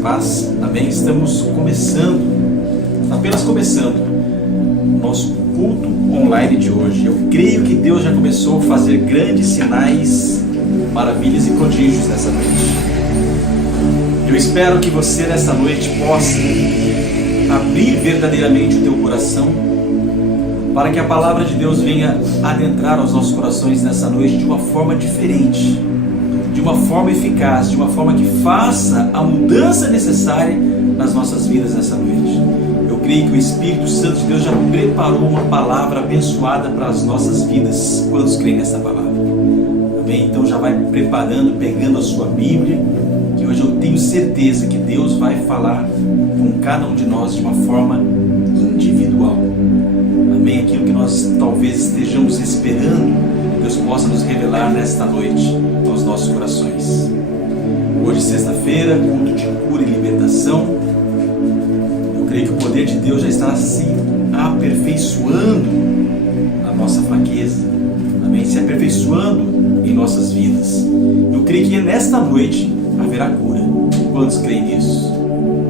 paz, amém? Estamos apenas começando o nosso culto online de hoje. Eu creio que Deus já começou a fazer grandes sinais, maravilhas e prodígios nessa noite. Eu espero que você nessa noite possa abrir verdadeiramente o teu coração para que a palavra de Deus venha adentrar aos nossos corações nessa noite de uma forma diferente, de uma forma eficaz, de uma forma que faça a mudança necessária nas nossas vidas nessa noite. Eu creio que o Espírito Santo de Deus já preparou uma palavra abençoada para as nossas vidas. Quantos creem nessa palavra? Amém? Então já vai preparando, pegando a sua Bíblia, que hoje eu tenho certeza que Deus vai falar com cada um de nós de uma forma individual. Amém? Aquilo que nós talvez estejamos esperando, Deus possa nos revelar nesta noite aos nossos corações. Hoje, sexta-feira, culto de cura e libertação. Eu creio que o poder de Deus já está se aperfeiçoando na nossa fraqueza, amém? Se aperfeiçoando em nossas vidas. Eu creio que nesta noite haverá cura. Quantos creem nisso?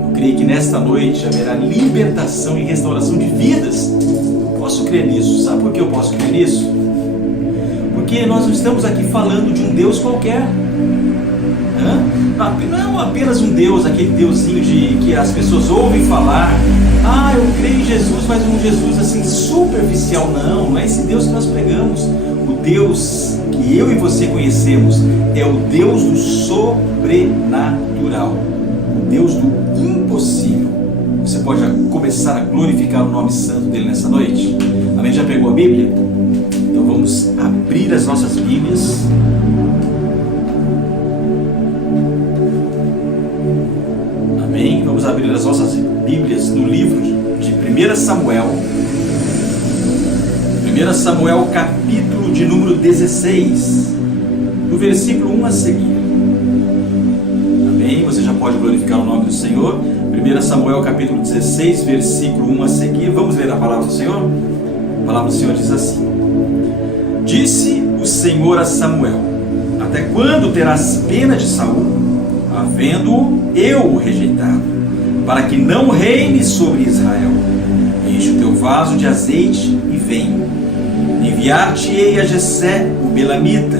Eu creio que nesta noite haverá libertação e restauração de vidas. Eu posso crer nisso. Sabe por que eu posso crer nisso? Porque nós não estamos aqui falando de um Deus qualquer. Não é apenas um Deus, aquele Deusinho que as pessoas ouvem falar. Eu creio em Jesus, mas um Jesus assim superficial. Não é esse Deus que nós pregamos. O Deus que eu e você conhecemos é o Deus do sobrenatural, o Deus do impossível. Você pode começar a glorificar o nome santo dele nessa noite? Amém? Já pegou a Bíblia? Então vamos abrir as nossas Bíblias. Amém? Vamos abrir as nossas Bíblias no livro de 1 Samuel. 1 Samuel, capítulo de número 16, do versículo 1 a seguir. Amém? Você já pode glorificar o nome do Senhor. 1 Samuel, capítulo 16, versículo 1 a seguir. Vamos ler a palavra do Senhor? A palavra do Senhor diz assim: Disse o Senhor a Samuel: Até quando terás pena de Saul, havendo-o eu rejeitado, para que não reine sobre Israel? Enche o teu vaso de azeite e vem. Enviar-te-ei a Jessé, o Belamita.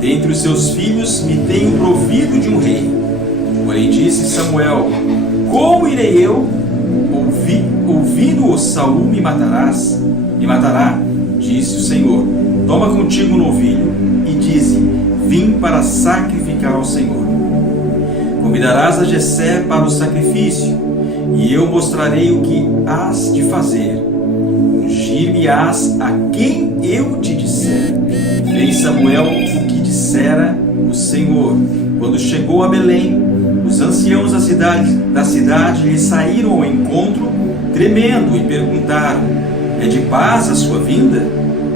Dentre os seus filhos me tenho provido de um rei. Porém disse Samuel: Como irei eu? Ouvindo-o Saul me matará. Disse o Senhor: Toma contigo um novilho e dize: Vim para sacrificar ao Senhor. Convidarás a Jessé para o sacrifício, e eu mostrarei o que hás de fazer. Ungir-me-ás a quem eu te disser. Fez Samuel o que dissera o Senhor. Quando chegou a Belém, os anciãos da cidade lhe saíram ao encontro, tremendo, e perguntaram: É de paz a sua vinda?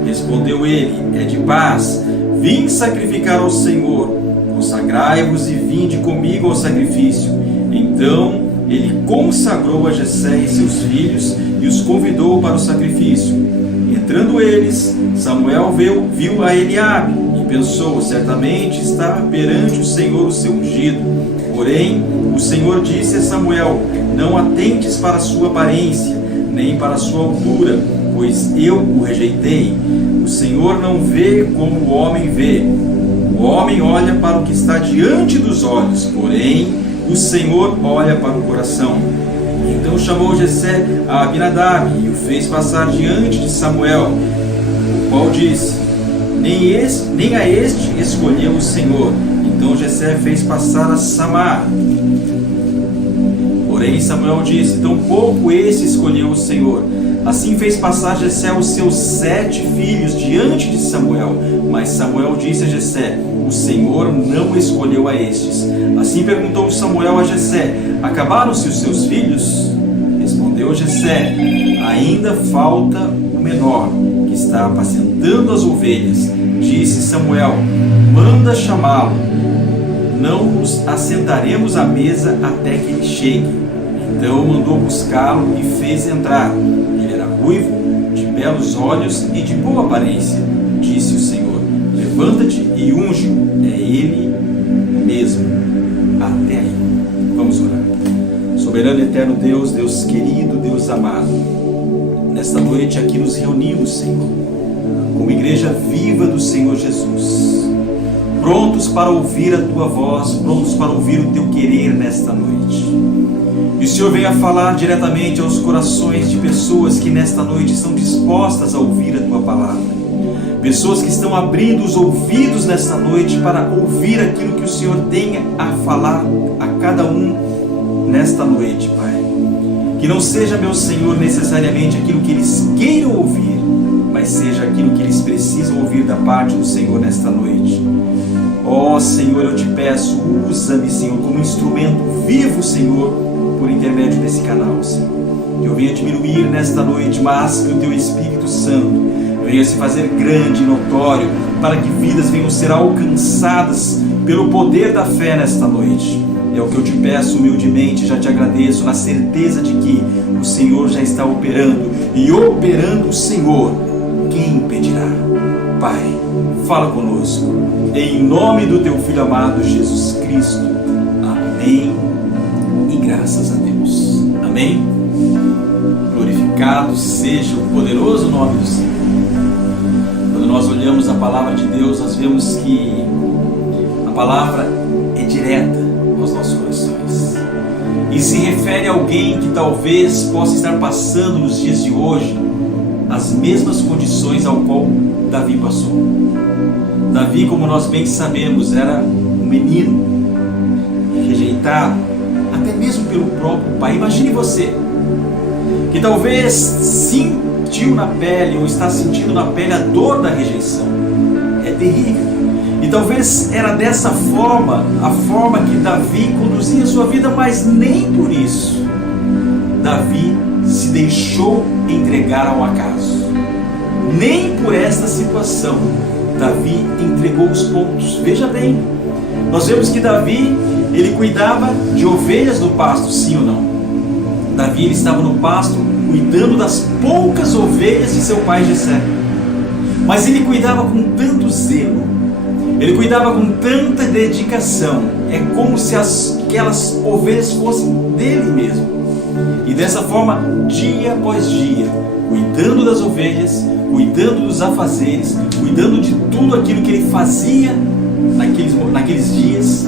Respondeu ele: É de paz. Vim sacrificar ao Senhor. Consagrai-vos e vinde comigo ao sacrifício. Então ele consagrou a Jessé e seus filhos e os convidou para o sacrifício. Entrando eles, Samuel viu a Eliabe e pensou: certamente está perante o Senhor o seu ungido. Porém, o Senhor disse a Samuel: Não atentes para a sua aparência, nem para a sua altura, pois eu o rejeitei. O Senhor não vê como o homem vê. O homem olha para o que está diante dos olhos, porém o Senhor olha para o coração. Então chamou Jessé a Abinadab e o fez passar diante de Samuel, o qual disse: Nem a este escolheu o Senhor. Então Jessé fez passar a Samar. Porém Samuel disse: Tampouco esse escolheu o Senhor. Assim fez passar Jessé os seus 7 filhos diante de Samuel. Mas Samuel disse a Jessé: O Senhor não escolheu a estes. Assim perguntou Samuel a Jessé: Acabaram-se os seus filhos? Respondeu Jessé: Ainda falta o menor, que está apacentando as ovelhas. Disse Samuel: Manda chamá-lo. Não nos assentaremos à mesa até que ele chegue. Então mandou buscá-lo e fez entrar. Ele era ruivo, de belos olhos e de boa aparência. Disse o Senhor: Levanta-te e unge-o. É ele mesmo. Até aí. Vamos orar. Soberano e eterno Deus, Deus querido, Deus amado, nesta noite aqui nos reunimos, Senhor, como igreja viva do Senhor Jesus, prontos para ouvir a Tua voz, prontos para ouvir o Teu querer nesta noite. E o Senhor venha falar diretamente aos corações de pessoas que nesta noite estão dispostas a ouvir a Tua palavra. Pessoas que estão abrindo os ouvidos nesta noite para ouvir aquilo que o Senhor tem a falar a cada um nesta noite, Pai. Que não seja, meu Senhor, necessariamente aquilo que eles queiram ouvir, mas seja aquilo que eles precisam ouvir da parte do Senhor nesta noite. Ó Senhor, eu te peço, usa-me, Senhor, como instrumento vivo, Senhor, por intermédio desse canal, Senhor. Que eu venha diminuir nesta noite, mas que o Teu Espírito Santo venha se fazer grande e notório, para que vidas venham ser alcançadas pelo poder da fé nesta noite. É o que eu te peço humildemente, já te agradeço, na certeza de que o Senhor já está operando, e operando o Senhor, quem impedirá? Pai, fala conosco, em nome do Teu Filho amado Jesus Cristo. Amém e graças a Deus. Amém. Glorificado seja o poderoso nome do Senhor. Quando nós olhamos a palavra de Deus, nós vemos que a palavra é direta aos nossos corações e se refere a alguém que talvez possa estar passando nos dias de hoje as mesmas condições ao qual Davi passou. Davi, como nós bem sabemos, era um menino rejeitado até mesmo pelo próprio pai. Imagine você que talvez sentiu na pele ou está sentindo na pele a dor da rejeição. É terrível. E talvez era dessa forma, a forma que Davi conduzia a sua vida, mas nem por isso Davi se deixou entregar ao acaso. Nem por esta situação Davi entregou os pontos. Veja bem, nós vemos que Davi, ele cuidava de ovelhas no pasto, sim ou não? Davi, ele estava no pasto cuidando das poucas ovelhas de seu pai Jessé. Mas ele cuidava com tanto zelo, ele cuidava com tanta dedicação, é como se aquelas ovelhas fossem dele mesmo. E dessa forma, dia após dia, cuidando das ovelhas, cuidando dos afazeres, cuidando de tudo aquilo que ele fazia naqueles dias,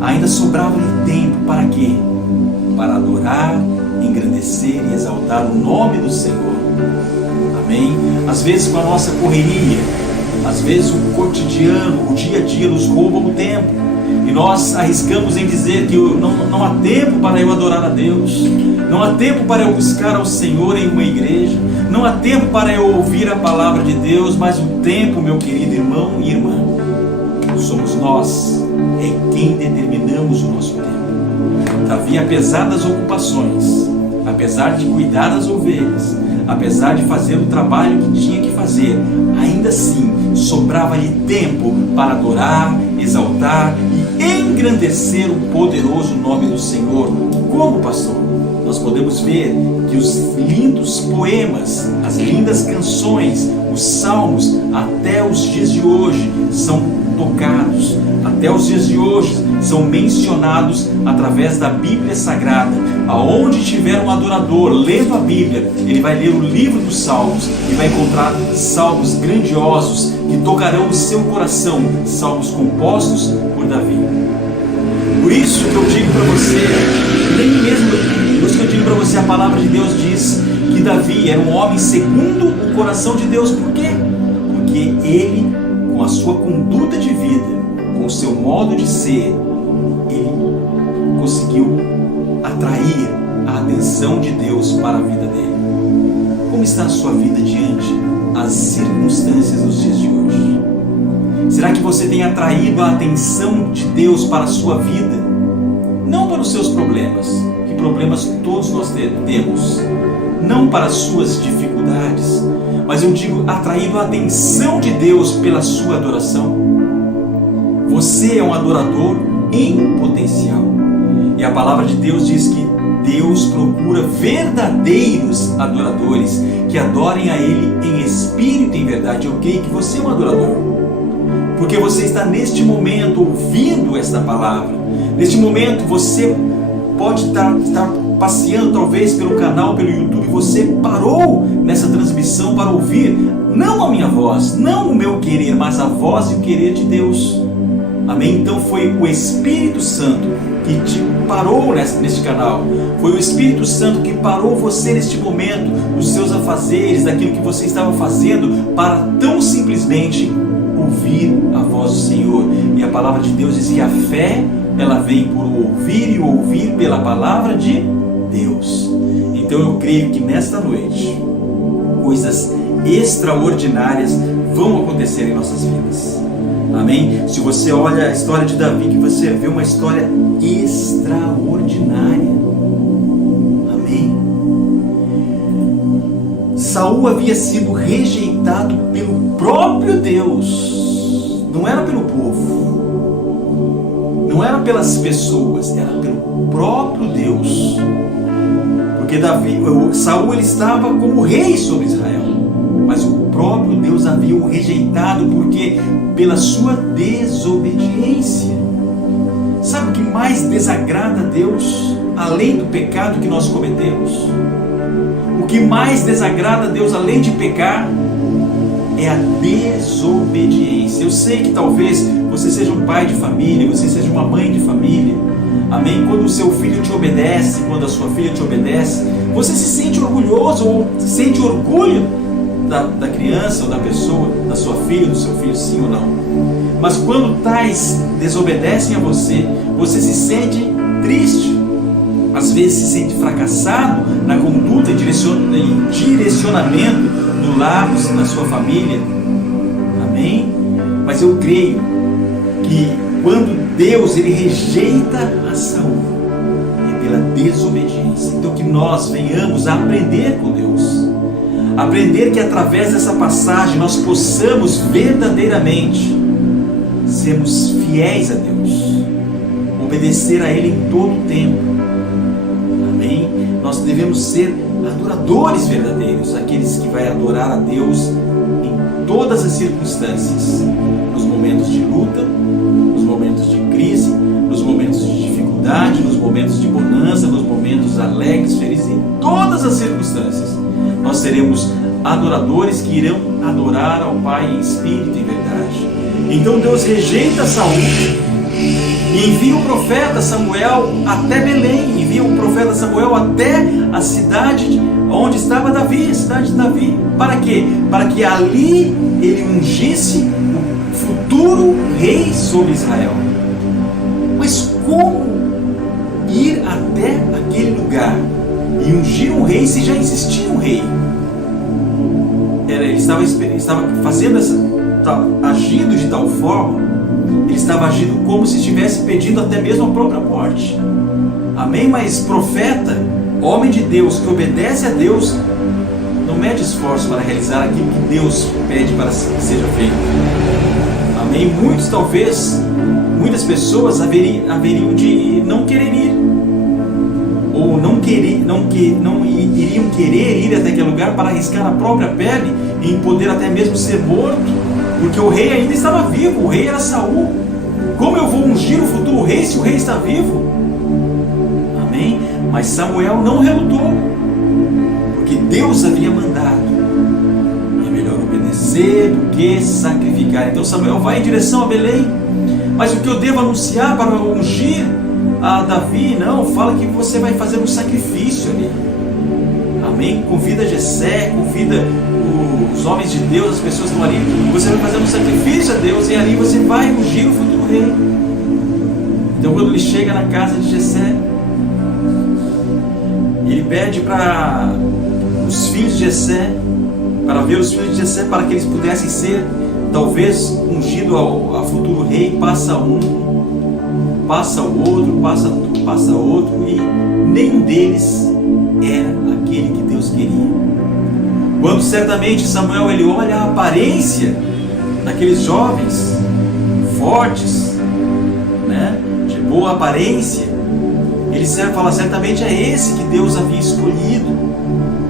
ainda sobrava-lhe tempo para quê? Para adorar, engrandecer e exaltar o nome do Senhor. Amém? Às vezes com a nossa correria, às vezes o cotidiano, o dia a dia nos rouba o tempo, e nós arriscamos em dizer que não há tempo para eu adorar a Deus, não há tempo para eu buscar ao Senhor em uma igreja, não há tempo para eu ouvir a palavra de Deus, mas o tempo, meu querido irmão e irmã, somos nós, é quem determinamos o nosso tempo. Davi, apesar das ocupações, apesar de cuidar das ovelhas, apesar de fazer o trabalho que tinha que fazer, ainda assim sobrava-lhe tempo para adorar, exaltar e engrandecer o poderoso nome do Senhor. Como, pastor? Nós podemos ver que os lindos poemas, as lindas canções, os salmos, até os dias de hoje são tocados, até os dias de hoje são mencionados através da Bíblia Sagrada. Aonde tiver um adorador lendo a Bíblia, ele vai ler o livro dos Salmos e vai encontrar salmos grandiosos que tocarão o seu coração, salmos compostos por Davi. Por isso que eu digo para você, por isso que eu digo para você, a palavra de Deus diz que Davi era um homem segundo o coração de Deus. Por quê? Porque ele, com a sua conduta de vida, com o seu modo de ser, ele conseguiu atrair a atenção de Deus para a vida dele. Como está a sua vida diante as circunstâncias dos dias de hoje? Será que você tem atraído a atenção de Deus para a sua vida? Não para os seus problemas, que problemas todos nós temos, não para as suas dificuldades, mas eu digo atraído a atenção de Deus pela sua adoração. Você é um adorador em potencial. E a palavra de Deus diz que Deus procura verdadeiros adoradores que adorem a Ele em espírito e em verdade. Eu creio que você é um adorador, porque você está neste momento ouvindo esta palavra. Neste momento você pode estar passeando talvez pelo canal, pelo YouTube, você parou nessa transmissão para ouvir não a minha voz, não o meu querer, mas a voz e o querer de Deus. Amém? Então foi o Espírito Santo que te parou neste canal. Foi o Espírito Santo que parou você neste momento, os seus afazeres, daquilo que você estava fazendo, para tão simplesmente ouvir a voz do Senhor. E a palavra de Deus diz que a fé, ela vem por ouvir e ouvir pela palavra de Deus. Então eu creio que nesta noite coisas extraordinárias vão acontecer em nossas vidas. Amém? Se você olha a história de Davi, que você vê uma história extraordinária. Amém? Saul havia sido rejeitado pelo próprio Deus. Não era pelo povo, não era pelas pessoas, era pelo próprio Deus. Porque Saul ele estava como rei sobre Israel, mas o próprio Deus havia o rejeitado, porque pela sua desobediência. Sabe o que mais desagrada a Deus, além do pecado que nós cometemos? O que mais desagrada a Deus, além de pecar, é a desobediência. Eu sei que talvez você seja um pai de família, você seja uma mãe de família. Amém? Quando o seu filho te obedece, quando a sua filha te obedece, você se sente orgulhoso ou sente orgulho da criança ou da pessoa, da sua filha, do seu filho, sim ou não. Mas quando tais desobedecem a você, você se sente triste, às vezes se sente fracassado na conduta e direcionamento do lar, da sua família. Amém? Mas eu creio que quando Deus ele rejeita a Saul, é pela desobediência. Então que nós venhamos a aprender com Deus. Aprender que através dessa passagem nós possamos verdadeiramente sermos fiéis a Deus, obedecer a Ele em todo o tempo. Amém? Nós devemos ser adoradores verdadeiros, aqueles que vai adorar a Deus em todas as circunstâncias, nos momentos de luta, nos momentos de crise, nos momentos de dificuldade, nos momentos de bonança, nos momentos alegres, felizes, em todas as circunstâncias. Nós seremos adoradores que irão adorar ao Pai em espírito e em verdade. Então Deus rejeita Saul e envia o profeta Samuel até Belém, envia o profeta Samuel até a cidade onde estava Davi, a cidade de Davi. Para quê? Para que ali ele ungisse o futuro rei sobre Israel. Mas como ir até aquele lugar e ungir um rei se já existia um rei? Ele estava fazendo agindo de tal forma, ele estava agindo como se estivesse pedindo até mesmo a própria morte. Amém? Mas profeta, homem de Deus, que obedece a Deus, não mede esforço para realizar aquilo que Deus pede para que seja feito. Amém? Muitas pessoas haveriam de não querer ir, ou não iriam querer ir até aquele lugar para arriscar a própria pele e poder até mesmo ser morto, porque o rei ainda estava vivo, o rei era Saul. Como eu vou ungir o futuro rei se o rei está vivo? Amém? Mas Samuel não relutou, porque Deus havia mandado. É melhor obedecer do que sacrificar. Então Samuel vai em direção a Belém. Mas o que eu devo anunciar para ungir a Davi? Não, fala que você vai fazer um sacrifício ali. Amém? Convida Jessé, convida os homens de Deus, as pessoas que estão ali. Você vai fazer um sacrifício a Deus e ali você vai ungir o futuro rei. Então quando ele chega na casa de Jessé, ele pede para os filhos de Jessé, para ver os filhos de Jessé, para que eles pudessem ser talvez ungido a futuro rei. Passa um, passa o outro, passa outro, e nenhum deles era aquele que Deus queria. Quando certamente Samuel ele olha a aparência daqueles jovens fortes, né, de boa aparência, ele fala, certamente é esse que Deus havia escolhido,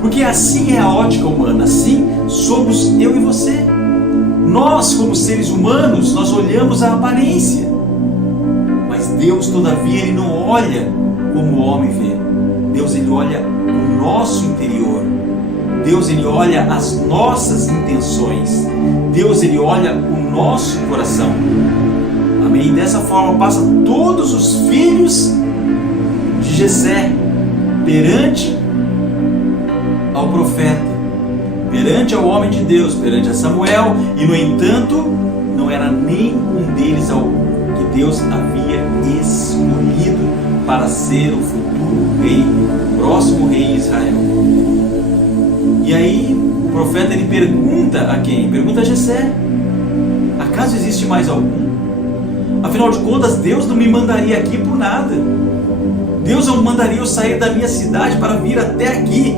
porque assim é a ótica humana, assim somos eu e você. Nós, como seres humanos, nós olhamos a aparência, mas Deus, todavia, Ele não olha como o homem vê. Deus ele olha o nosso interior. Deus ele olha as nossas intenções. Deus ele olha o nosso coração. Amém? E dessa forma passa todos os filhos de Jessé perante ao profeta, perante ao homem de Deus, perante a Samuel, e no entanto não era nenhum deles ao que Deus havia escolhido para ser o futuro rei, o próximo rei de Israel. E aí o profeta ele pergunta a quem? Pergunta a Jessé: acaso existe mais algum? Afinal de contas, Deus não me mandaria aqui por nada. Deus não mandaria eu sair da minha cidade para vir até aqui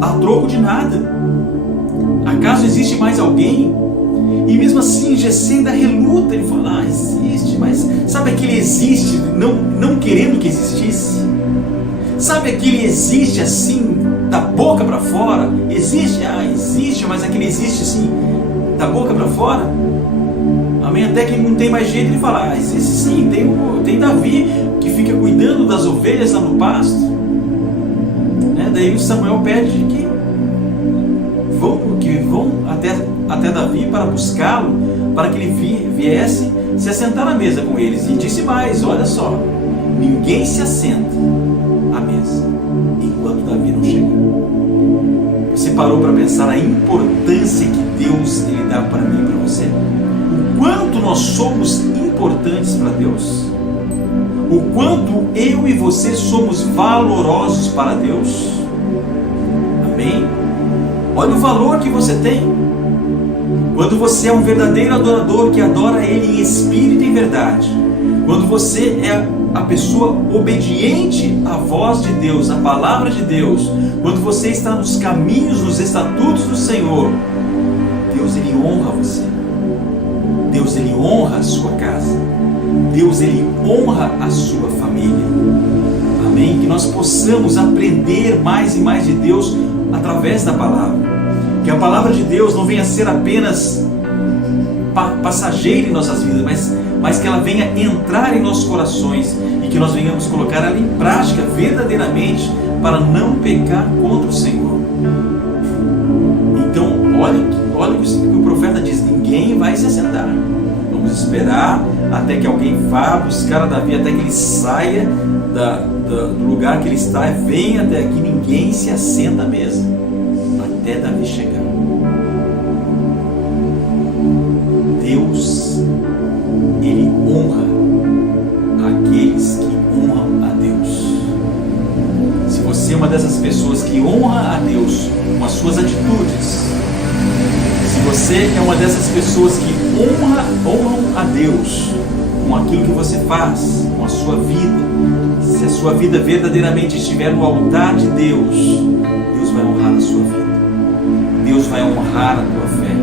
a troco de nada. Acaso existe mais alguém? E mesmo assim Jessé ainda reluta. Ele fala: existe, mas sabe aquele existe não querendo que existisse? Sabe aquele existe assim da boca para fora? Existe, existe, mas aquele existe assim da boca para fora. Amém? Até que não tem mais jeito, ele fala: existe sim, tem Davi que fica cuidando das ovelhas lá no pasto. Daí o Samuel pede que vão até Davi para buscá-lo, para que ele viesse se assentar à mesa com eles. E disse mais: olha só, ninguém se assenta à mesa enquanto Davi não chega. Você parou para pensar a importância que Deus ele dá para mim e para você? O quanto nós somos importantes para Deus? O quanto eu e você somos valorosos para Deus? Amém? Olha o valor que você tem. Quando você é um verdadeiro adorador que adora Ele em espírito e em verdade, quando você é a pessoa obediente à voz de Deus, à palavra de Deus, quando você está nos caminhos, nos estatutos do Senhor, Deus ele honra você. Deus ele honra a sua casa. Deus ele honra a sua família. Amém? Que nós possamos aprender mais e mais de Deus através da palavra. Que a palavra de Deus não venha ser apenas passageira em nossas vidas, mas que ela venha entrar em nossos corações e que nós venhamos colocar ela em prática verdadeiramente para não pecar contra o Senhor. Então, olha o que o profeta diz: ninguém vai se assentar. Vamos esperar até que alguém vá buscar a Davi, até que ele saia do lugar que ele está, venha até aqui. Ninguém se assenta à mesa até Davi chegar. Deus, ele honra aqueles que honram a Deus. Se você é uma dessas pessoas que honra a Deus com as suas atitudes, se você é uma dessas pessoas que honram a Deus com aquilo que você faz, com a sua vida, se a sua vida verdadeiramente estiver no altar de Deus, Deus vai honrar a sua vida. Deus vai honrar a tua fé.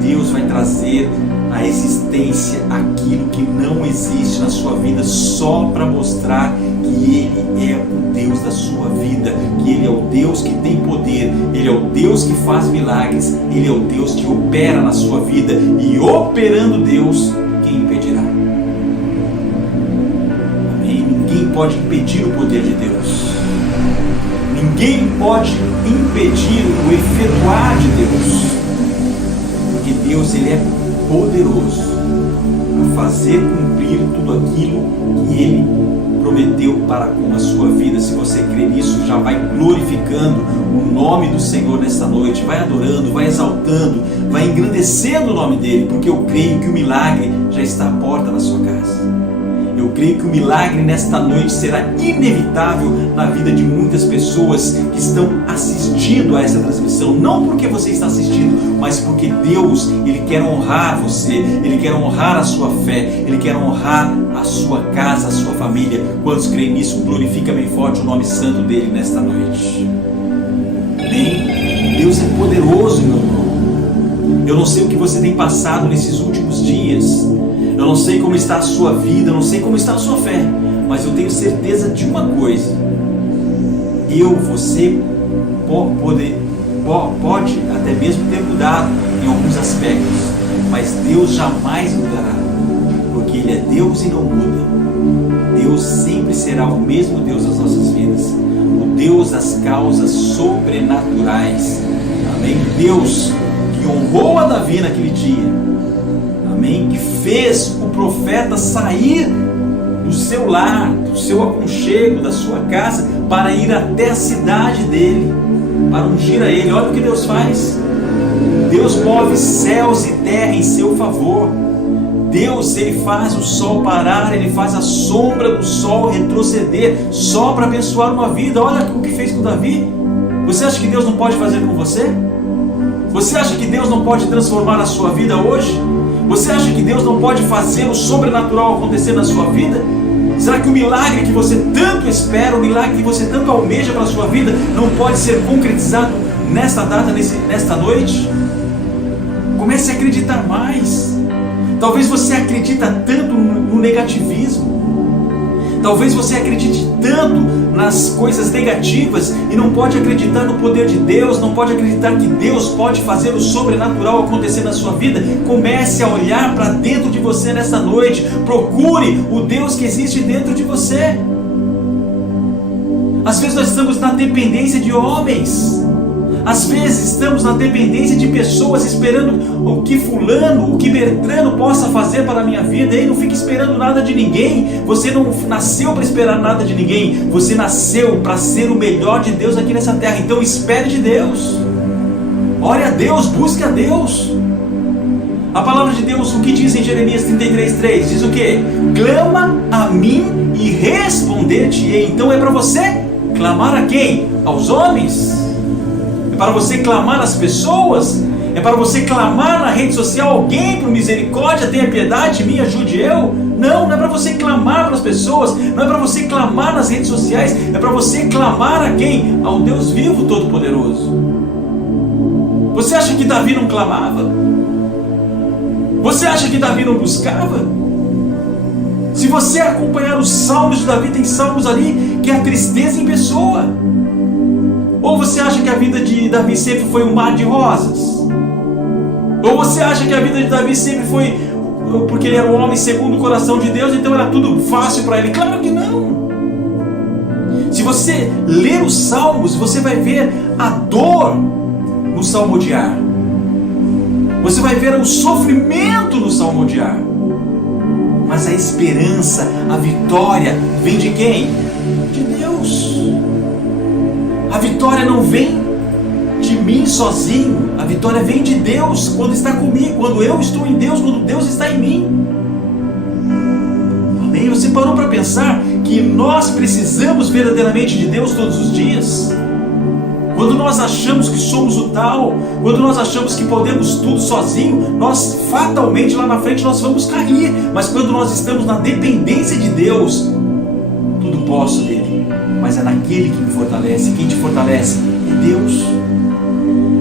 Deus vai trazer à existência aquilo que não existe na sua vida, só para mostrar que Ele é o Deus da sua vida, que Ele é o Deus que tem poder, Ele é o Deus que faz milagres, Ele é o Deus que opera na sua vida, e operando Deus, quem impedirá? Amém? Ninguém pode impedir o poder de Deus. Ninguém pode impedir o efetuar de Deus, porque Deus ele é poderoso para fazer cumprir tudo aquilo que Ele prometeu para com a sua vida. Se você crê nisso, já vai glorificando o nome do Senhor nesta noite, vai adorando, vai exaltando, vai engrandecendo o nome dEle, porque eu creio que o milagre já está à porta na sua casa. Eu creio que o milagre nesta noite será inevitável na vida de muitas pessoas que estão assistindo a essa transmissão. Não porque você está assistindo, mas porque Deus, Ele quer honrar você, Ele quer honrar a sua fé, Ele quer honrar a sua casa, a sua família. Quantos creem nisso, glorifica bem forte o nome santo dEle nesta noite. Amém? Deus é poderoso, meu irmão. Eu não sei o que você tem passado nesses últimos dias. Eu não sei como está a sua vida, eu não sei como está a sua fé, mas eu tenho certeza de uma coisa: você pode até mesmo ter mudado em alguns aspectos, mas Deus jamais mudará, porque Ele é Deus e não muda. Deus sempre será o mesmo Deus das nossas vidas. Deus das causas sobrenaturais. Amém? Deus que honrou a Davi naquele dia. Amém? Que fez o profeta sair do seu lar, do seu aconchego, da sua casa, para ir até a cidade dele, para ungir a ele. Olha o que Deus faz. Deus move céus e terra em seu favor. Deus, Ele faz o sol parar, Ele faz a sombra do sol retroceder, só para abençoar uma vida. Olha o que fez com Davi. Você acha que Deus não pode fazer com você? Você acha que Deus não pode transformar a sua vida hoje? Você acha que Deus não pode fazer o sobrenatural acontecer na sua vida? Será que o milagre que você tanto espera, o milagre que você tanto almeja para a sua vida, não pode ser concretizado nesta data, nesta noite? Comece a acreditar mais. Talvez você acredita tanto no negativismo. Talvez você acredite tanto nas coisas negativas e não pode acreditar no poder de Deus, não pode acreditar que Deus pode fazer o sobrenatural acontecer na sua vida. Comece a olhar para dentro de você nesta noite. Procure o Deus que existe dentro de você. Às vezes nós estamos na dependência de homens. Às vezes estamos na dependência de pessoas, esperando o que fulano, o que Bertrano possa fazer para a minha vida. E não fique esperando nada de ninguém. Você não nasceu para esperar nada de ninguém. Você nasceu para ser o melhor de Deus aqui nessa terra. Então espere de Deus. Ore a Deus, busque a Deus. A palavra de Deus, o que diz em Jeremias 33:3? Diz o quê? Clama a mim e responder-te-ei. Então é para você clamar a quem? Aos homens? É para você clamar às pessoas? É para você clamar na rede social alguém por misericórdia, tenha piedade de mim, ajude eu? Não, não é para você clamar para as pessoas, não é para você clamar nas redes sociais, é para você clamar a quem? Ao Deus vivo Todo-Poderoso. Você acha que Davi não clamava? Você acha que Davi não buscava? Se você acompanhar os salmos de Davi, tem salmos ali que é a tristeza em pessoa. Ou você acha que a vida de Davi sempre foi um mar de rosas? Ou você acha que a vida de Davi sempre foi porque ele era um homem segundo o coração de Deus, então era tudo fácil para ele? Claro que não. Se você ler os salmos, você vai ver a dor no salmodiar. Você vai ver o sofrimento no salmodiar. Mas a esperança, a vitória, vem de quem? De Deus. A vitória não vem de mim sozinho. A vitória vem de Deus quando está comigo, quando eu estou em Deus, quando Deus está em mim. Amém? Você parou para pensar que nós precisamos verdadeiramente de Deus todos os dias? Quando nós achamos que somos o tal, quando nós achamos que podemos tudo sozinho, nós fatalmente lá na frente nós vamos cair. Mas quando nós estamos na dependência de Deus, tudo posso dele. Mas é naquele que me fortalece. Quem te fortalece? É Deus.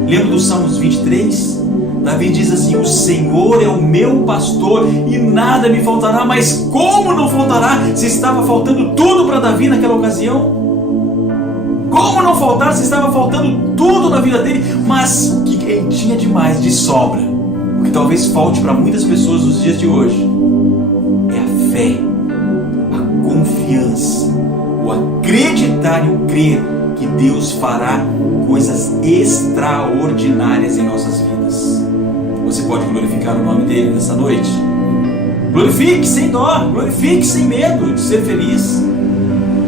Lembra do Salmos 23? Davi diz assim: o Senhor é o meu pastor e nada me faltará. Mas como não faltará se estava faltando tudo para Davi naquela ocasião? Como não faltar se estava faltando tudo na vida dele? Mas o que ele tinha de mais, de sobra, o que talvez falte para muitas pessoas nos dias de hoje, é a fé, a confiança, o acreditar e o crer que Deus fará coisas extraordinárias em nossas vidas. Você pode glorificar o nome dele nessa noite? Glorifique sem dó, glorifique sem medo de ser feliz.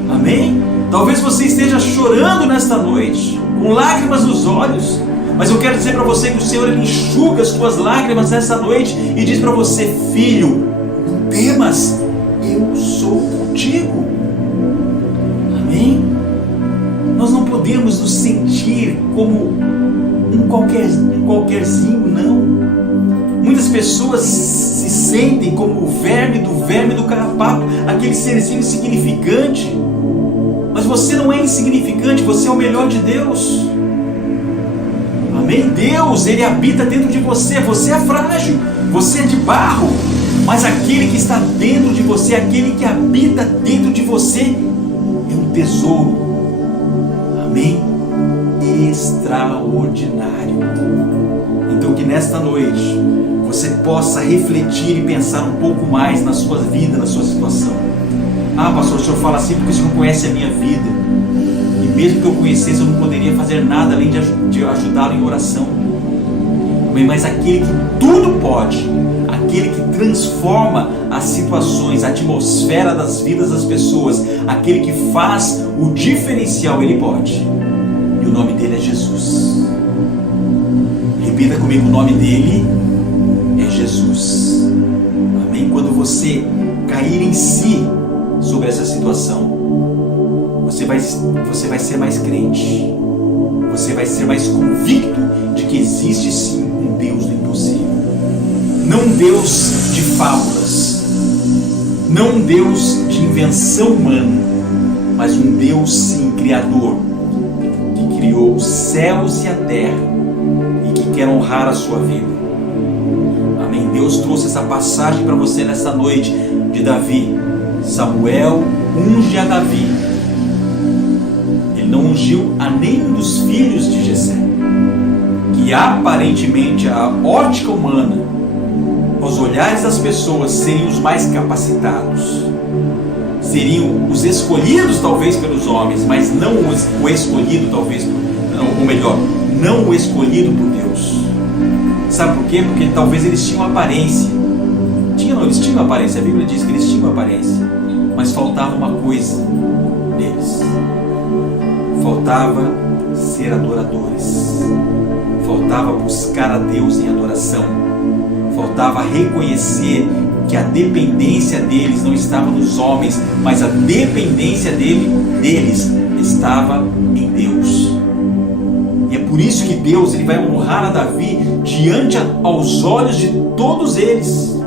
Amém? Talvez você esteja chorando nesta noite, com lágrimas nos olhos, mas eu quero dizer para você que o Senhor ele enxuga as tuas lágrimas nesta noite e diz para você: filho, não temas, eu sou contigo. Amém? Nós não podemos nos sentir como um qualquerzinho, não. Muitas pessoas se sentem como o verme do carrapato, aquele serzinho insignificante. Mas você não é insignificante, você é o melhor de Deus. Amém? Deus, Ele habita dentro de você. Você é frágil, você é de barro, mas aquele que está dentro de você, aquele que habita dentro de você, é um tesouro. Amém? Extraordinário. Então que nesta noite você possa refletir e pensar um pouco mais na sua vida, na sua situação. Ah, pastor, o senhor fala assim porque o senhor conhece a minha vida. E mesmo que eu conhecesse, eu não poderia fazer nada além de ajudá-lo em oração. Mas aquele que tudo pode, aquele que transforma as situações, a atmosfera das vidas das pessoas, aquele que faz o diferencial, ele pode. E o nome dele é Jesus. Repita comigo, o nome dele é Jesus. Amém? Quando você cair em si sobre essa situação, você vai ser mais crente. Você vai ser mais convicto de que existe sim um Deus do impossível. Não um Deus de fábulas, não um Deus de invenção humana, mas um Deus sim criador, que criou os céus e a terra e que quer honrar a sua vida. Amém? Deus trouxe essa passagem para você nessa noite de Davi. Samuel unge a Davi. Ele não ungiu a nenhum dos filhos de Jessé, que aparentemente a ótica humana, aos olhares das pessoas, seriam os mais capacitados, seriam os escolhidos talvez pelos homens, mas não o escolhido talvez, ou melhor, não o escolhido por Deus. Sabe por quê? Porque talvez eles tinham aparência. Eles tinham aparência, a Bíblia diz que eles tinham aparência, mas faltava uma coisa neles. Faltava ser adoradores, faltava buscar a Deus em adoração, faltava reconhecer que a dependência deles não estava nos homens, mas a dependência deles estava em Deus. E é por isso que Deus ele vai honrar a Davi diante aos olhos de todos eles.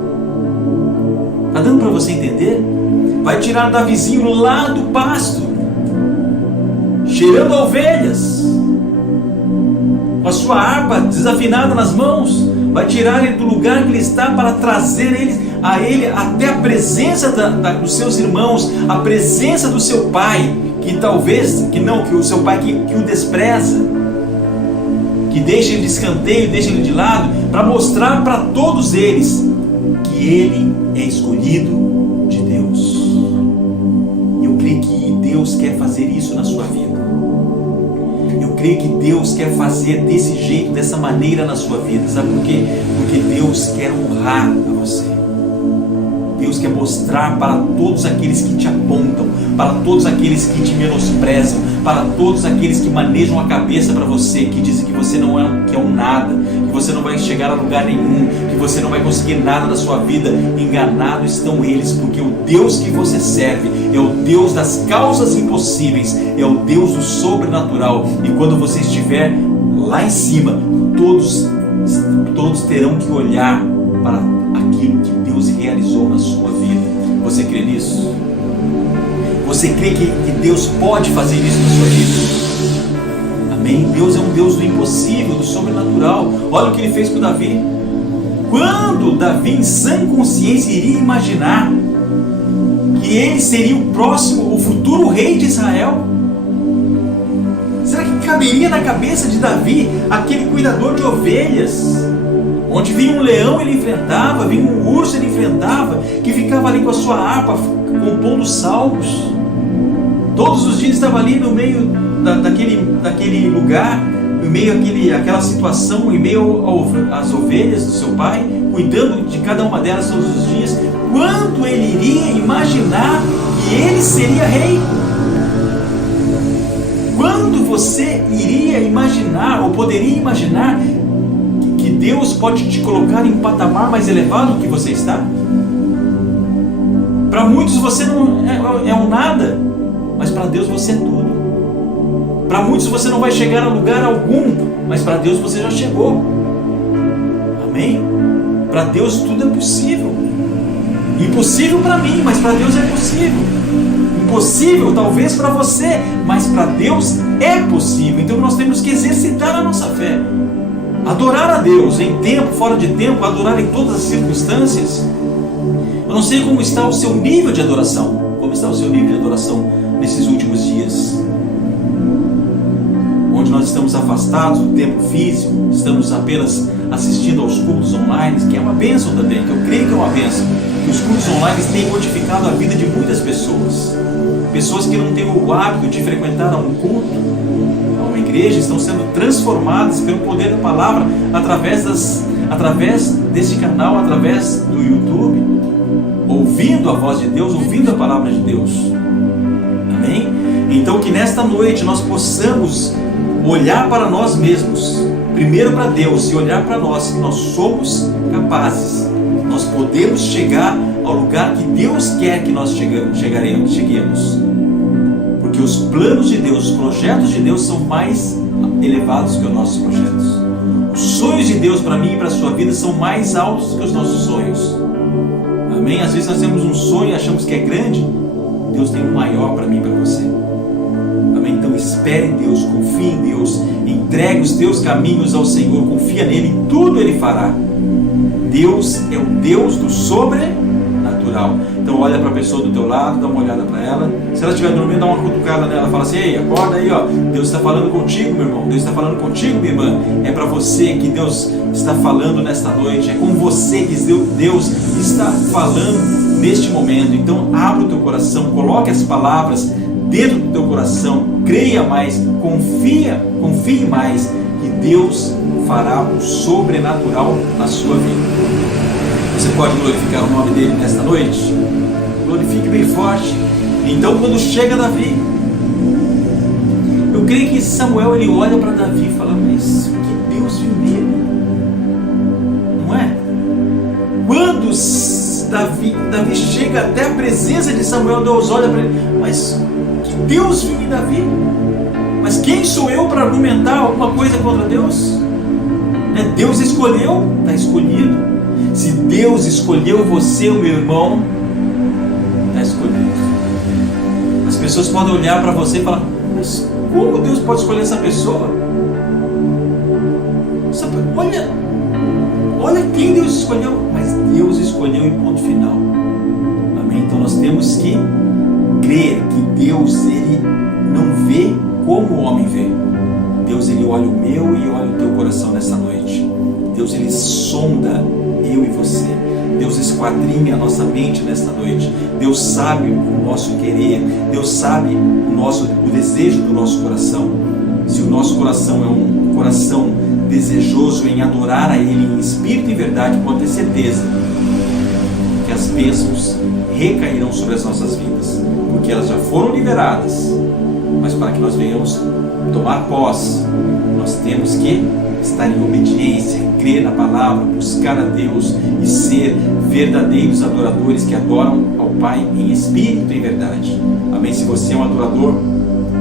Está dando para você entender? Vai tirar Davizinho lá do pasto, cheirando ovelhas, com a sua harpa desafinada nas mãos, vai tirar ele do lugar que ele está para trazer ele até a presença dos seus irmãos, a presença do seu pai, que o seu pai que o despreza, que deixa ele de escanteio, deixa ele de lado, para mostrar para todos eles que ele é escolhido de Deus. Eu creio que Deus quer fazer isso na sua vida. Eu creio que Deus quer fazer desse jeito, dessa maneira na sua vida. Sabe por quê? Porque Deus quer honrar a você. Deus quer mostrar para todos aqueles que te apontam, para todos aqueles que te menosprezam, para todos aqueles que manejam a cabeça para você, que dizem que você não é, que é um nada, que você não vai chegar a lugar nenhum, que você não vai conseguir nada na sua vida. Enganados estão eles, porque o Deus que você serve é o Deus das causas impossíveis, é o Deus do sobrenatural. E quando você estiver lá em cima, todos terão que olhar para aquilo que Deus realizou na sua vida. Você crê nisso? Você crê que Deus pode fazer isso na sua vida? Amém? Deus é um Deus do impossível, do sobrenatural. Olha o que ele fez com Davi. Quando Davi, em sã consciência, iria imaginar que ele seria o próximo, o futuro rei de Israel? Será que caberia na cabeça de Davi, aquele cuidador de ovelhas, onde vinha um leão ele enfrentava, vinha um urso ele enfrentava, que ficava ali com a sua harpa compondo salmos, todos os dias estava ali no meio daquele lugar, em meio àquela situação, em meio às ovelhas do seu pai, cuidando de cada uma delas todos os dias. Quando ele iria imaginar que ele seria rei? Quando você iria imaginar, ou poderia imaginar, que Deus pode te colocar em um patamar mais elevado do que você está? Para muitos você não é um nada, mas para Deus você é tudo. Para muitos você não vai chegar a lugar algum, mas para Deus você já chegou. Amém? Para Deus tudo é possível. Impossível para mim, mas para Deus é possível. Impossível talvez para você, mas para Deus é possível. Então nós temos que exercitar a nossa fé, adorar a Deus em tempo, fora de tempo, adorar em todas as circunstâncias. Eu não sei como está o seu nível de adoração. Como está o seu nível de adoração nesses últimos dias? Onde nós estamos afastados do tempo físico, estamos apenas assistindo aos cultos online, que é uma bênção também, que eu creio que é uma bênção, que os cultos online têm modificado a vida de muitas pessoas. Pessoas que não têm o hábito de frequentar um culto, a uma igreja, estão sendo transformadas pelo poder da palavra através deste canal, através do YouTube, ouvindo a voz de Deus, ouvindo a palavra de Deus. Amém? Então que nesta noite nós possamos olhar para nós mesmos, primeiro para Deus, e olhar para nós, que nós somos capazes, nós podemos chegar ao lugar que Deus quer que nós cheguemos, porque os planos de Deus, os projetos de Deus são mais elevados que os nossos projetos. Os sonhos de Deus para mim e para a sua vida são mais altos que os nossos sonhos. Amém? Às vezes nós temos um sonho e achamos que é grande. Deus tem um maior para mim e para você. Amém? Então espere em Deus, confie em Deus, entregue os teus caminhos ao Senhor, confia nele e tudo Ele fará. Deus é o Deus do sobrenatural. Então olha para a pessoa do teu lado, dá uma olhada para ela. Se ela estiver dormindo, dá uma cutucada nela, fala assim: ei, acorda aí, ó. Deus está falando contigo, meu irmão. Deus está falando contigo, minha irmã. É para você que Deus está falando nesta noite. É com você que Deus está falando neste momento. Então abra o teu coração, coloque as palavras dentro do teu coração, creia mais, confie mais, que Deus fará o sobrenatural na sua vida. Você pode glorificar o nome dele nesta noite? Glorifique bem forte. Então quando chega Davi, eu creio que Samuel ele olha para Davi e fala: mas que Deus viu nele, não é? Quando Davi chega até a presença de Samuel, Deus olha para ele: mas que Deus viu em Davi? Mas quem sou eu para argumentar alguma coisa contra Deus? Deus escolheu, está escolhido. Se Deus escolheu você, o meu irmão, está escolhido. As pessoas podem olhar para você e falar: mas como Deus pode escolher essa pessoa? Olha quem Deus escolheu. Mas Deus escolheu em ponto final. Amém? Então nós temos que crer que Deus ele não vê como o homem vê. Deus ele olha o meu e olha o teu coração nessa noite. Deus ele sonda eu e você. Deus esquadrinha a nossa mente nesta noite. Deus sabe o nosso querer. Deus sabe o desejo do nosso coração. Se o nosso coração é um coração desejoso em adorar a Ele em espírito e verdade, pode ter certeza que as bênçãos recairão sobre as nossas vidas, porque elas já foram liberadas. Mas para que nós venhamos tomar posse, nós temos que estar em obediência, crer na palavra, buscar a Deus e ser verdadeiros adoradores que adoram ao Pai em espírito e em verdade. Amém? Se você é um adorador,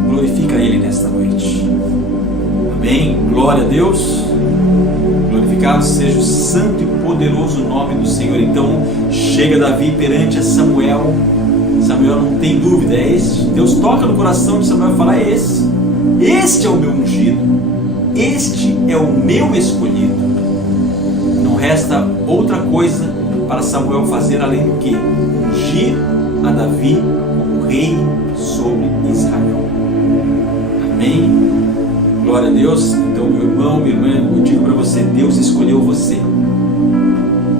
glorifica Ele nesta noite. Amém? Glória a Deus. Glorificado seja o santo e poderoso nome do Senhor. Então chega Davi perante a Samuel. Samuel não tem dúvida, é esse. Deus toca no coração de Samuel e fala: é esse. Este é o meu ungido. Este é o meu escolhido. Não resta outra coisa para Samuel fazer além do que ungir a Davi como rei sobre Israel. Amém? Glória a Deus. Então, meu irmão, minha irmã, eu digo para você: Deus escolheu você.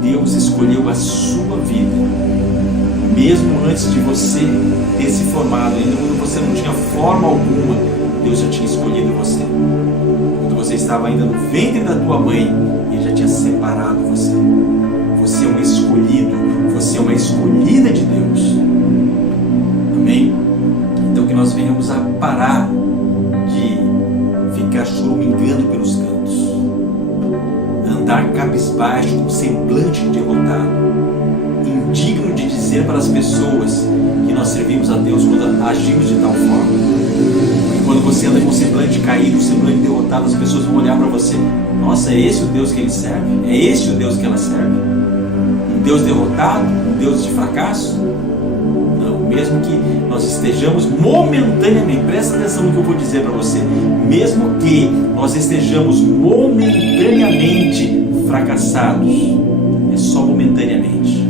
Deus escolheu a sua vida. Mesmo antes de você ter se formado, ainda quando você não tinha forma alguma, Deus já tinha escolhido você. Quando você estava ainda no ventre da tua mãe, Ele já tinha separado você. Você é um escolhido, você é uma escolhida de Deus. Amém? Então que nós venhamos a parar de ficar choramingando pelos cantos, andar cabisbaixo, com semblante derrotado, indigno de dizer para as pessoas que nós servimos a Deus quando agimos de tal forma. E quando você anda com o semblante caído, o semblante derrotado, as pessoas vão olhar para você: nossa, é esse o Deus que ele serve? É esse o Deus que ela serve? Um Deus derrotado? Um Deus de fracasso? Não, mesmo que nós estejamos momentaneamente, presta atenção no que eu vou dizer para você, mesmo que nós estejamos momentaneamente fracassados, é só momentaneamente.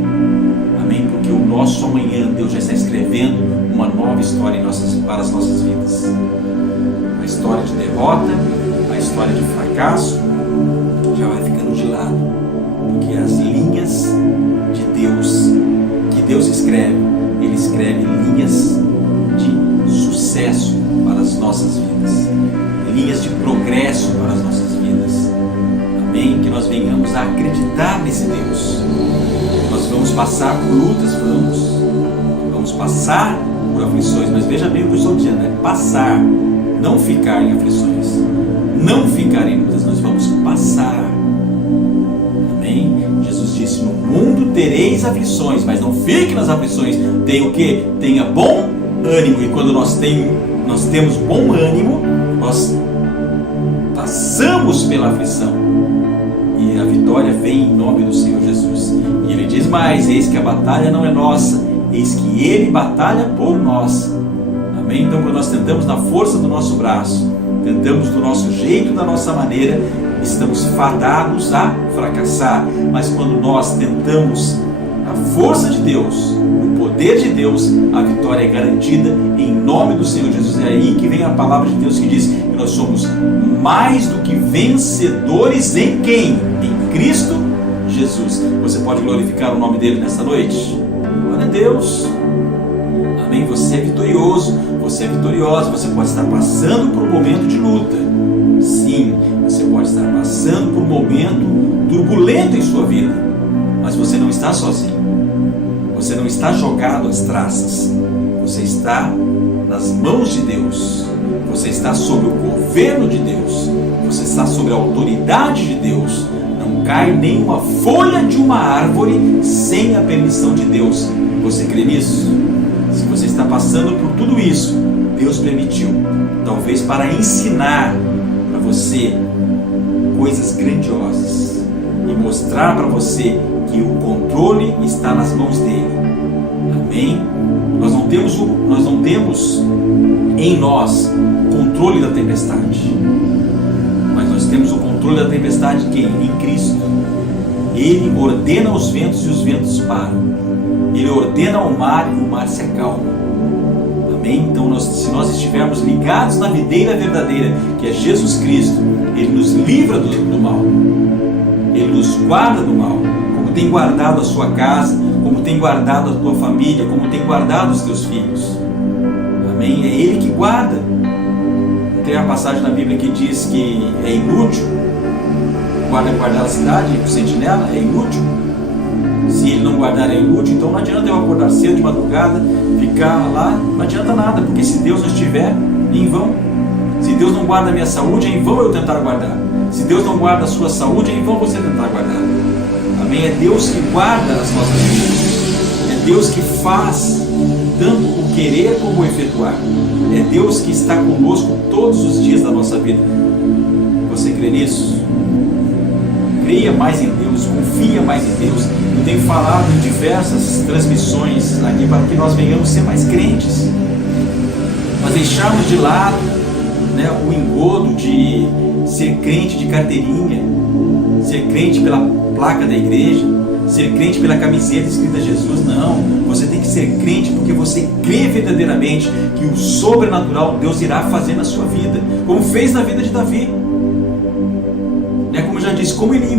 Amém? Porque o nosso amanhã, Deus já está escrevendo uma nova história para as nossas vidas. A história de derrota, a história de fracasso, já vai ficando de lado, porque as linhas de Deus, que Deus escreve, Ele escreve linhas de sucesso para as nossas vidas, linhas de progresso para as nossas vidas. Amém? Que nós venhamos a acreditar nesse Deus. Nós vamos passar por lutas, vamos passar por aflições, mas veja bem o que eu estou dizendo, é passar, não ficar em aflições, não ficar em lutas, nós vamos passar. Amém? Jesus disse: no mundo tereis aflições, mas não fique nas aflições. Tenha o quê? Tenha bom ânimo. E quando nós temos bom ânimo, nós passamos pela aflição e a vitória vem em nome do Senhor Jesus. E Ele diz mais: eis que a batalha não é nossa, eis que Ele batalha por nós. Amém? Então, quando nós tentamos na força do nosso braço, tentamos do nosso jeito, da nossa maneira, estamos fadados a fracassar. Mas quando nós tentamos a força de Deus, o poder de Deus, a vitória é garantida em nome do Senhor Jesus. É aí que vem a palavra de Deus que diz que nós somos mais do que vencedores em quem? Em Cristo Jesus. Você pode glorificar o nome dele nessa noite? Glória a Deus. Amém? Você é vitorioso, você é vitoriosa. Você pode estar passando por um momento de luta. Sim, você pode estar passando por um momento turbulento em sua vida, mas você não está sozinho. Você não está jogado às traças. Você está nas mãos de Deus. Você está sob o governo de Deus. Você está sob a autoridade de Deus. Não cai nenhuma folha de uma árvore sem a permissão de Deus. Você crê nisso? Se você está passando por tudo isso, Deus permitiu. Talvez para ensinar para você coisas grandiosas e mostrar para você que o controle está nas mãos dele. Amém? Nós não temos em nós o controle da tempestade, mas nós temos o controle da tempestade quem? Em Cristo. Ele ordena os ventos e os ventos param. Ele ordena ao mar e o mar se acalma. Amém? Então, se nós estivermos ligados na videira verdadeira, que é Jesus Cristo, Ele nos livra do mal. Ele nos guarda do mal, como tem guardado a sua casa, como tem guardado a tua família, como tem guardado os teus filhos. Amém? É Ele que guarda. Tem a passagem na Bíblia que diz que é inútil guardar a cidade, o sentinela é inútil. Se ele não guardar, é inútil. Então não adianta eu acordar cedo de madrugada, ficar lá, não adianta nada, porque se Deus não estiver, é em vão. Se Deus não guarda a minha saúde, é em vão eu tentar guardar. Se Deus não guarda a sua saúde, é em vão você tentar guardar. Amém? É Deus que guarda as nossas vidas. É Deus que faz tanto o querer como o efetuar. É Deus que está conosco todos os dias da nossa vida. Você crê nisso? Creia mais em Deus, confia mais em Deus. Eu tenho falado em diversas transmissões aqui para que nós venhamos ser mais crentes. Nós deixarmos de lado, o engodo de ser crente de carteirinha, ser crente pela placa da igreja, ser crente pela camiseta escrita Jesus. Não, você tem que ser crente porque você crê verdadeiramente que o sobrenatural Deus irá fazer na sua vida, como fez na vida de Davi. Como eu já disse, como ele iria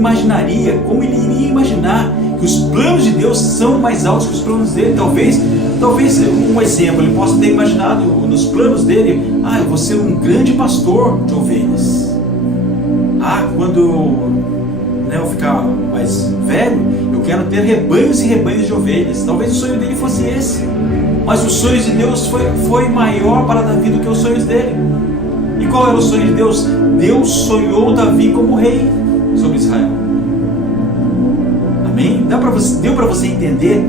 imaginar que os planos de Deus são mais altos que os planos dele? Talvez um exemplo, ele possa ter imaginado nos planos dele: eu vou ser um grande pastor de ovelhas. Quando eu ficar mais velho, eu quero ter rebanhos e rebanhos de ovelhas. Talvez o sonho dele fosse esse, mas os sonhos de Deus foi maior para Davi do que os sonhos dele. E qual era o sonho de Deus? Deus sonhou Davi como rei sobre Israel. Amém? Deu para você entender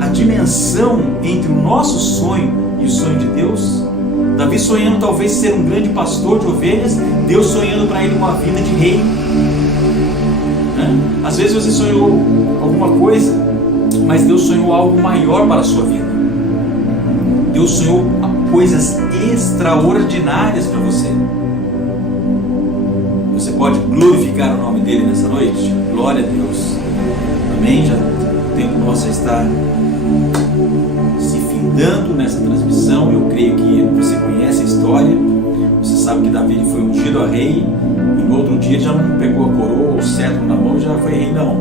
a dimensão entre o nosso sonho e o sonho de Deus? Davi sonhando talvez ser um grande pastor de ovelhas, Deus sonhando para ele uma vida de rei. Às vezes você sonhou alguma coisa, mas Deus sonhou algo maior para a sua vida. Deus sonhou coisas extraordinárias para você. Você pode glorificar o nome dele nessa noite? Glória a Deus. Amém? Já o tempo nosso está se findando nessa transmissão. Eu creio que você conhece a história. Você sabe que Davi foi ungido ungido a rei, e no outro dia já não pegou a coroa ou o cetro na mão e já foi rei, não.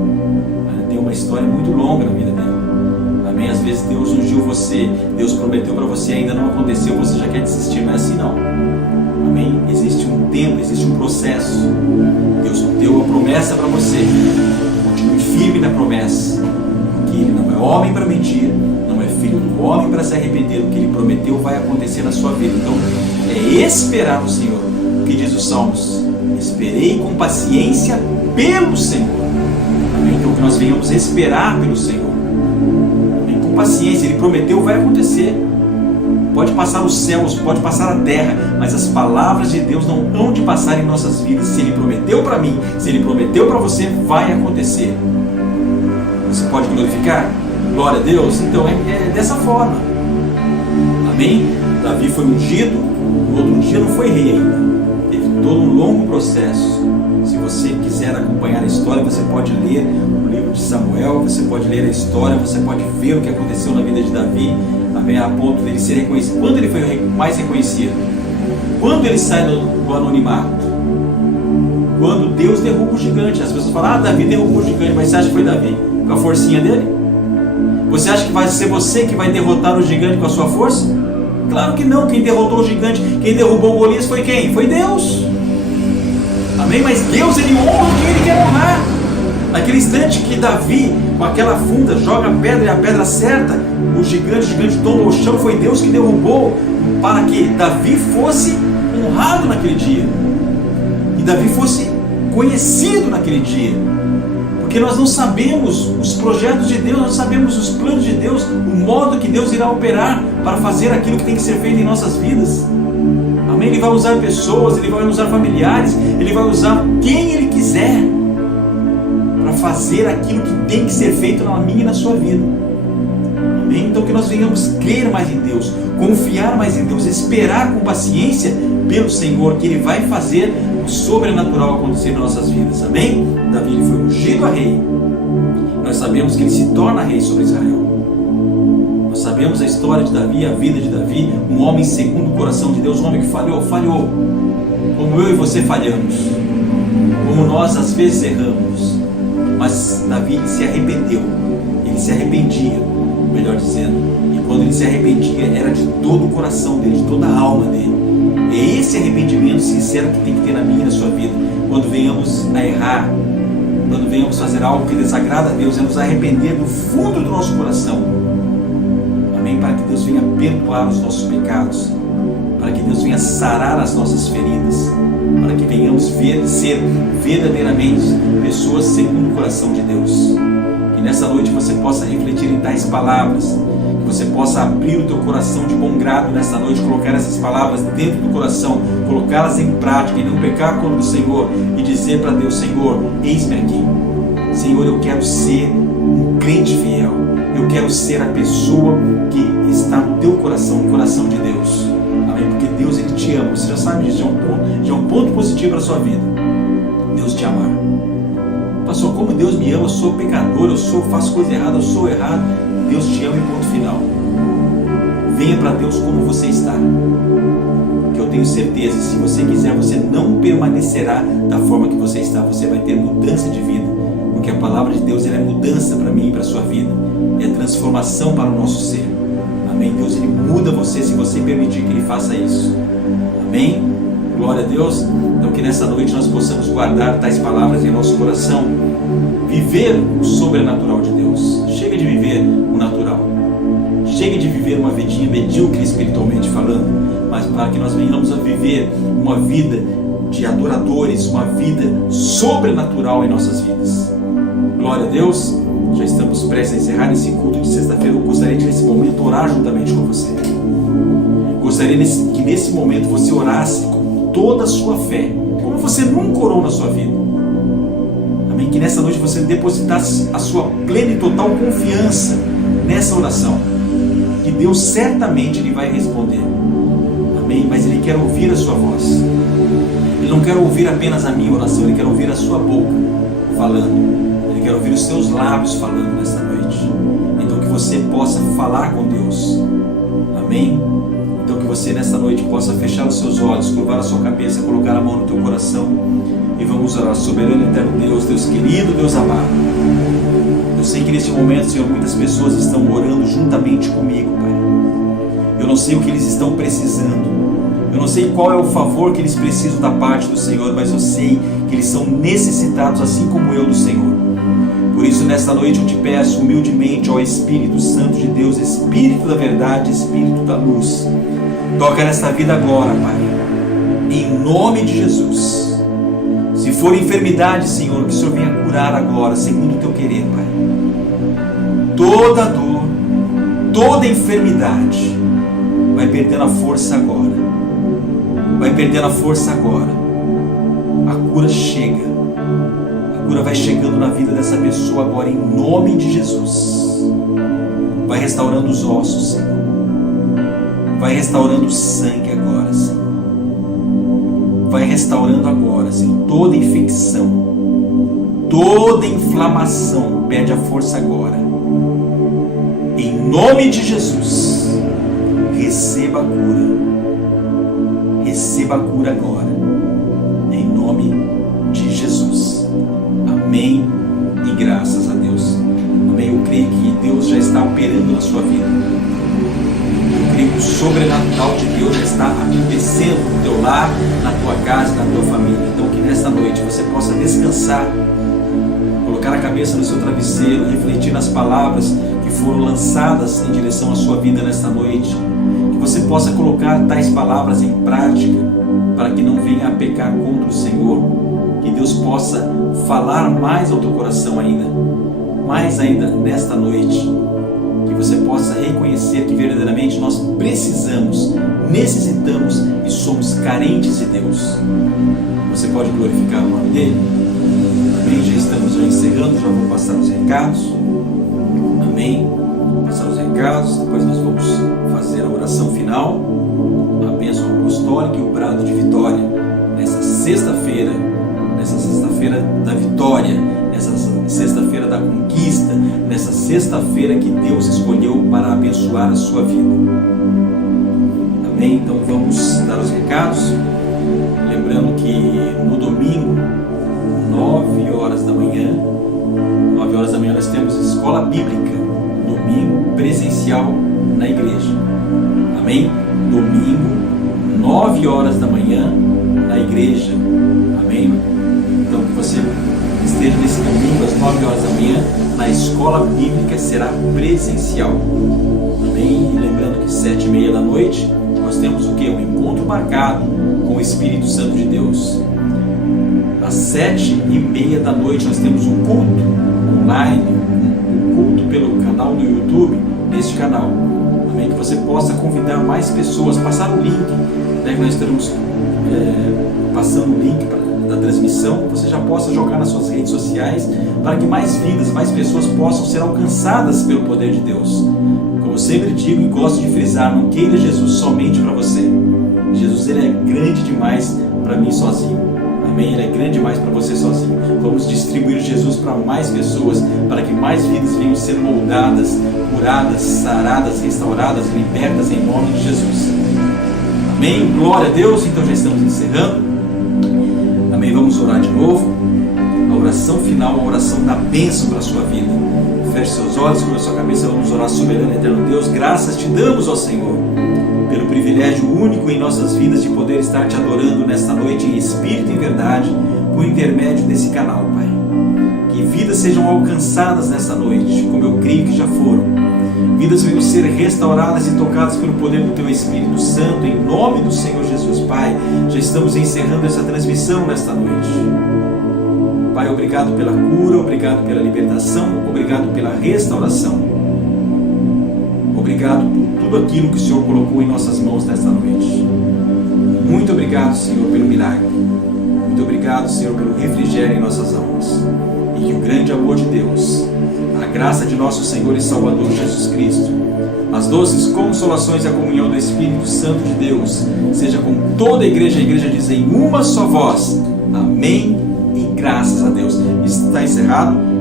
Ele tem uma história muito longa na vida dele. Amém? Às vezes Deus ungiu você, Deus prometeu para você, ainda não aconteceu, você já quer desistir, não é assim não. Amém? Existe um tempo, existe um processo. Deus deu a promessa para você. Continue firme na promessa, que Ele não é homem para mentir, não é filho do homem para se arrepender. O que Ele prometeu vai acontecer na sua vida. Então, é esperar no Senhor. O que diz os Salmos? Esperei com paciência pelo Senhor. Amém? Então, que nós venhamos esperar pelo Senhor. Amém? Com paciência. Ele prometeu, vai acontecer. Pode passar os céus, pode passar a terra, mas as palavras de Deus não hão de passar em nossas vidas. Se Ele prometeu para mim, se Ele prometeu para você, vai acontecer. Você pode glorificar? Glória a Deus. Então é dessa forma. Amém? Davi foi ungido, no outro dia não foi rei ainda. Teve todo um longo processo. Se você quiser acompanhar a história, você pode ler o livro de Samuel, você pode ler a história, você pode ver o que aconteceu na vida de Davi, a ponto dele ser reconhecido. Quando ele foi mais reconhecido? Quando ele sai do anonimato? Quando Deus derruba o gigante. As pessoas falam, Davi derrubou o gigante, mas você acha que foi Davi com a forcinha dele? Você acha que vai ser você que vai derrotar o gigante com a sua força? Claro que não. Quem derrotou o gigante, quem derrubou o Golias foi quem? Foi Deus. Amém? Mas Deus, Ele honra quem Ele quer honrar. Naquele instante que Davi, com aquela funda, joga a pedra e a pedra acerta, o gigante tomba o chão, foi Deus que derrubou, para que Davi fosse honrado naquele dia. E Davi fosse conhecido naquele dia. Porque nós não sabemos os projetos de Deus, nós sabemos os planos de Deus, o modo que Deus irá operar para fazer aquilo que tem que ser feito em nossas vidas. Amém? Ele vai usar pessoas, Ele vai usar familiares, Ele vai usar quem Ele quiser para fazer aquilo que tem que ser feito na minha e na sua vida. Amém? Então que nós venhamos crer mais em Deus, confiar mais em Deus, esperar com paciência pelo Senhor, que Ele vai fazer o sobrenatural acontecer em nossas vidas. Amém? Davi ele foi ungido a rei. Nós sabemos que ele se torna rei sobre Israel. Nós sabemos a história de Davi, a vida de Davi, um homem segundo o coração de Deus, um homem que falhou, como eu e você falhamos, como nós às vezes erramos. Mas Davi se arrependeu, ele se arrependia, melhor dizendo, e quando ele se arrependia era de todo o coração dele, de toda a alma dele. É esse arrependimento sincero que tem que ter na minha e na sua vida. Quando venhamos a errar, quando venhamos fazer algo que desagrada a Deus, é nos arrepender do fundo do nosso coração. Amém? Para que Deus venha perdoar os nossos pecados, para que Deus venha sarar as nossas feridas, para que venhamos ser verdadeiramente pessoas segundo o coração de Deus. Que nessa noite você possa refletir em tais palavras, que você possa abrir o teu coração de bom grado nessa noite, colocar essas palavras dentro do coração, colocá-las em prática e não pecar contra o Senhor e dizer para Deus: Senhor, eis-me aqui. Senhor, eu quero ser um crente fiel, eu quero ser a pessoa que está no teu coração, no coração de Deus. Amém? Porque Deus, Ele te ama. Você já sabe disso, já é um ponto positivo para a sua vida. Deus te amar. Pastor, como Deus me ama, eu sou pecador, faço coisa errada, eu sou errado. Deus te ama e ponto final. Venha para Deus como você está, que eu tenho certeza, se você quiser, você não permanecerá da forma que você está, você vai ter mudança de vida, porque a palavra de Deus ela é mudança para mim e para a sua vida, é transformação para o nosso ser. Amém? Deus ele muda você se você permitir que Ele faça isso. Amém? Glória a Deus. Então que nessa noite nós possamos guardar tais palavras em nosso coração, viver o sobrenatural de Deus. Chega de viver o natural, chega de viver uma vidinha medíocre espiritualmente falando, mas para que nós venhamos a viver uma vida de adoradores, uma vida sobrenatural em nossas vidas. Glória a Deus. Já estamos prestes a encerrar esse culto de sexta-feira. Eu gostaria de nesse momento orar juntamente com você. Gostaria que nesse momento você orasse com toda a sua fé, como você nunca orou na sua vida. Amém? Que nessa noite você depositasse a sua plena e total confiança nessa oração, que Deus certamente Ele vai responder. Amém? Mas Ele quer ouvir a sua voz. Ele não quer ouvir apenas a minha oração, Ele quer ouvir a sua boca falando. Ele quer ouvir os seus lábios falando nesta noite. Então que você possa falar com Deus. Amém? Então que você nesta noite possa fechar os seus olhos, curvar a sua cabeça, colocar a mão no teu coração e vamos orar. Soberano e eterno Deus, Deus querido, Deus amado, eu sei que neste momento, Senhor, muitas pessoas estão orando juntamente comigo, Pai. Eu não sei o que eles estão precisando, eu não sei qual é o favor que eles precisam da parte do Senhor, mas eu sei que eles são necessitados assim como eu do Senhor. Por isso nesta noite eu te peço humildemente, ó Espírito Santo de Deus, Espírito da verdade, Espírito da luz, toca nesta vida agora, Pai, em nome de Jesus. Se for enfermidade, Senhor, que o Senhor venha curar agora, segundo o teu querer, Pai. Toda dor, toda enfermidade vai perdendo a força agora, vai perdendo a força agora. A cura chega, a cura vai chegando na vida dessa pessoa agora, em nome de Jesus. Vai restaurando os ossos, Senhor, vai restaurando o sangue agora, Senhor. Vai restaurando agora, Senhor, toda infecção, toda inflamação, perde a força agora. Em nome de Jesus, receba a cura agora, em nome de Jesus. Amém e graças a Deus. Amém. Eu creio que Deus já está operando na sua vida. Eu creio que o sobrenatural de Deus já está acontecendo no teu lar, na tua casa, na tua família. Então que nesta noite você possa descansar, colocar a cabeça no seu travesseiro, refletir nas palavras que foram lançadas em direção à sua vida nesta noite. Que você possa colocar tais palavras em prática, para que não venha a pecar contra o Senhor. Que Deus possa falar mais ao teu coração ainda, mais ainda nesta noite. Que você possa reconhecer que verdadeiramente nós precisamos, necessitamos e somos carentes de Deus. Você pode glorificar o nome dele? Amém? Já estamos encerrando, já vou passar os recados. Amém? Vou passar os recados, depois nós vamos fazer a oração final, a bênção apostólica e o brado de vitória. Nessa sexta-feira da vitória, nessa sexta-feira da conquista, nessa sexta-feira que Deus escolheu para abençoar a sua vida. Amém? Então vamos dar os recados. Lembrando que no domingo, 9 horas da manhã nós temos escola bíblica, domingo presencial na igreja. Amém? Domingo, 9 horas da manhã na igreja. Amém? Então que você esteja nesse domingo às 9 horas da manhã na escola bíblica, será presencial. Amém? E lembrando que 7h30 da noite nós temos o que? Um encontro marcado com o Espírito Santo de Deus. Às 7h30 da noite nós temos um culto online, um culto pelo canal do YouTube, neste canal. Também que você possa convidar mais pessoas, passar o link, né, que nós estaremos passando o link da transmissão, você já possa jogar nas suas redes sociais, para que mais vidas, mais pessoas possam ser alcançadas pelo poder de Deus. Como eu sempre digo e gosto de frisar, não queira Jesus somente para você. Jesus, ele é grande demais para mim sozinho. Amém? Ele é grande demais para você sozinho. Vamos distribuir Jesus para mais pessoas, para que mais vidas venham ser moldadas, curadas, saradas, restauradas, libertas em nome de Jesus. Amém? Glória a Deus. Então já estamos encerrando. Amém? Vamos orar de novo. A oração final, a oração da bênção para a sua vida. Feche seus olhos, cubra sua cabeça. Vamos orar. Soberano e eterno Deus, graças te damos, ó Senhor, pelo privilégio único em nossas vidas de poder estar te adorando nesta noite em espírito e em verdade, por intermédio desse canal, Pai. Que vidas sejam alcançadas nesta noite, como eu creio que já foram. Vidas venham ser restauradas e tocadas pelo poder do Teu Espírito Santo, em nome do Senhor Jesus, Pai. Já estamos encerrando essa transmissão nesta noite. Pai, obrigado pela cura, obrigado pela libertação, obrigado pela restauração. Obrigado por tudo aquilo que o Senhor colocou em nossas mãos nesta noite. Muito obrigado, Senhor, pelo milagre. Muito obrigado, Senhor, pelo refrigério em nossas almas. E que o grande amor de Deus, a graça de nosso Senhor e Salvador Jesus Cristo, as doces consolações e a comunhão do Espírito Santo de Deus, seja com toda a igreja diz em uma só voz. Amém e graças a Deus. Está encerrado.